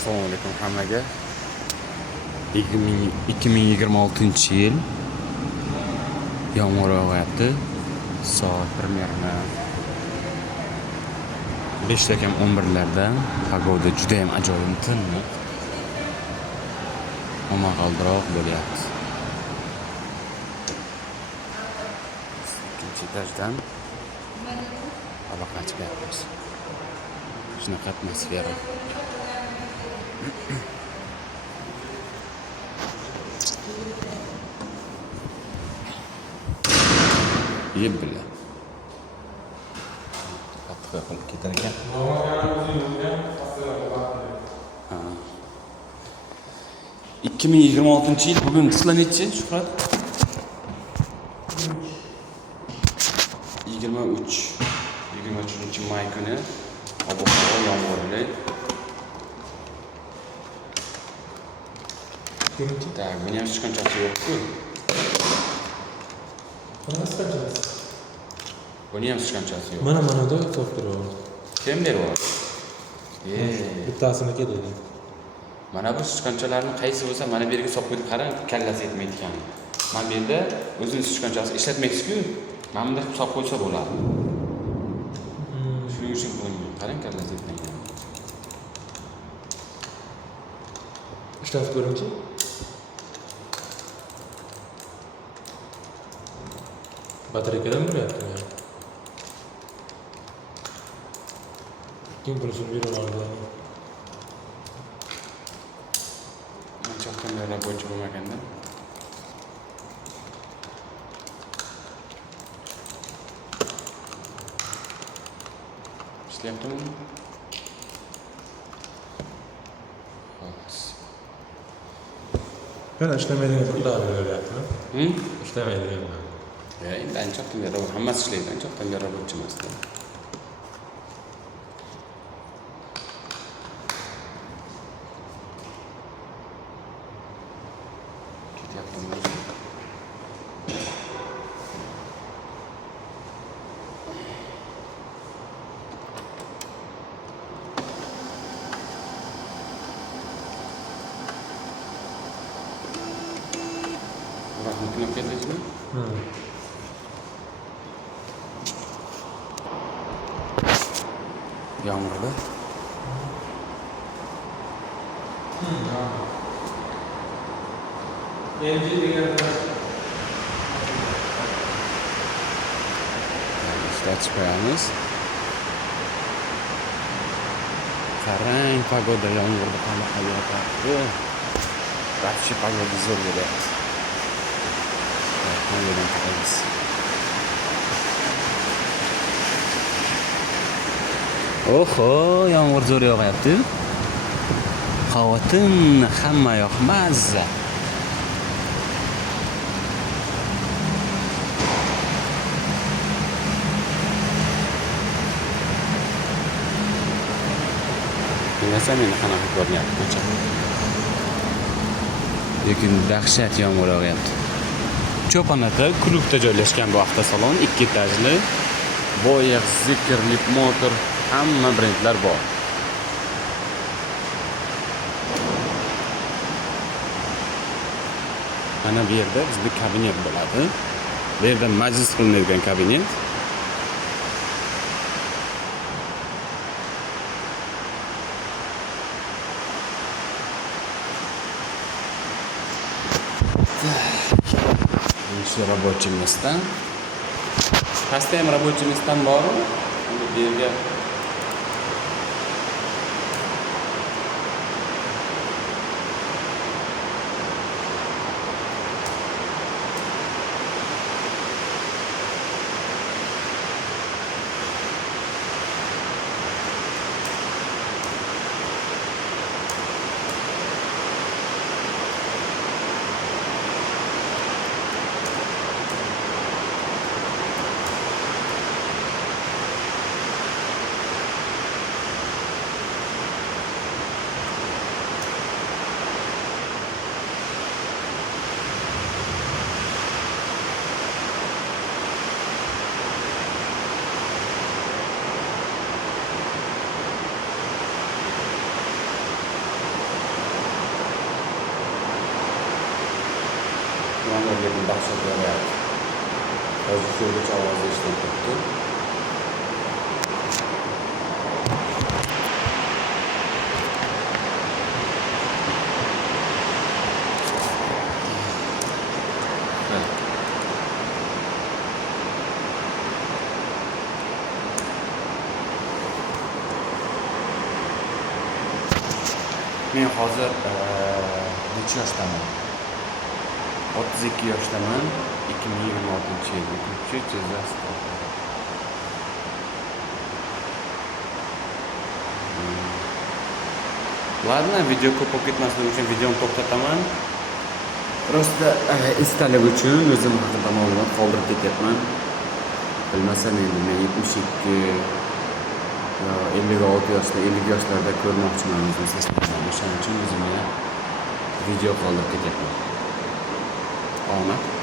Assalomu alaykum hammaga. 2026-yil yomg'ir yog'yapti. Soat примерно 5:11 Pogoda juda ham ajoyib tiniq. Momaqaldiroq bo'lyapti. Ikkinchi etajdan aloqa chiqyapmiz. Shunaqa atmosfera. Yeb bila. Qattiq qilib ketar ekan. 2026-yil bugun sizlar nechi, Shuhrat? 23-may kuni ob-havo yomg'irli. Tak, buni ham chiqanchasi yo'q-ku. Buni ham chiqanchasi yo'q. Mana da hisob turaveradi. Kim beryapti? Bittasini keladi. Mana bu sichqonchalarning qaysi bo'lsa mana bu yerga solib qo'yib qarang, kallasi yetmaydi ekan. Mana bu yerda o'zini sichqonchasi ishlatmaysiz-ku, mana bunday qilib solib qo'ysa bo'ladi. Shuning uchun qilingan. Qarang, kallasi yetmaydi. Ishlatib ko'ringchi. Batareykadan bo'lyapti yani. Kim pulini beraveradi? Cho'qqan rабочий bo'lmaganda. Ishlayaptimi? Xo'sh. Mana ishlamaydigan pullar beryaptimi? Ishlamaydigan. Endi anchoqdan beri hammasi ishlaydi, anchoqdan beri rабочий emasdi. Mungkin oke deh sih. Yağmurda. İşte çıkıyoruz. Qarang, pagoda yağmurda qanaqa bo'lyapti. Вообще pagoda zo'r bo'lyapti. Nereden çıkarız? Oho, yağmur zo'r yog'yapti. Havotin hamma yoq mazza. Bilmasam meni qanaqa ko'rinyapti ko'cha. Lekin dahshat yağmur yog'yapti. Cho'ponada klubda joylashgan bu avtosalon 2 etajli. Boyaq, Zikr, Lipmotor hamma brendlar bor. Mana bu yerda bizning kabinet bo'ladi. Bu yerda majlis qilinadigan kabinet. Shu rабочий место. Pastda ham rабочий место bormi? Bu yerga ma'muriyatni dahshat beryapti. Hozir sho'rgacha ovozi eshitilib turibdi. Men hozir necha yoshdaman? 32 yoshdaman. 2026-yil. Ko'pchilik Jizzaxda. Ладно, video ko'p bo'lib ketmasligi uchun videoni to'xtataman. Просто esdalik uchun o'zim haqida ma'lumot qoldirib ketyapman. Bilmasam endi men 72 yo 56 yoshda, 50 yoshlarda ko'rmoqchiman o'zimni seslarni. O'shaning uchun o'zimga video qoldirib ketyapman. Omad.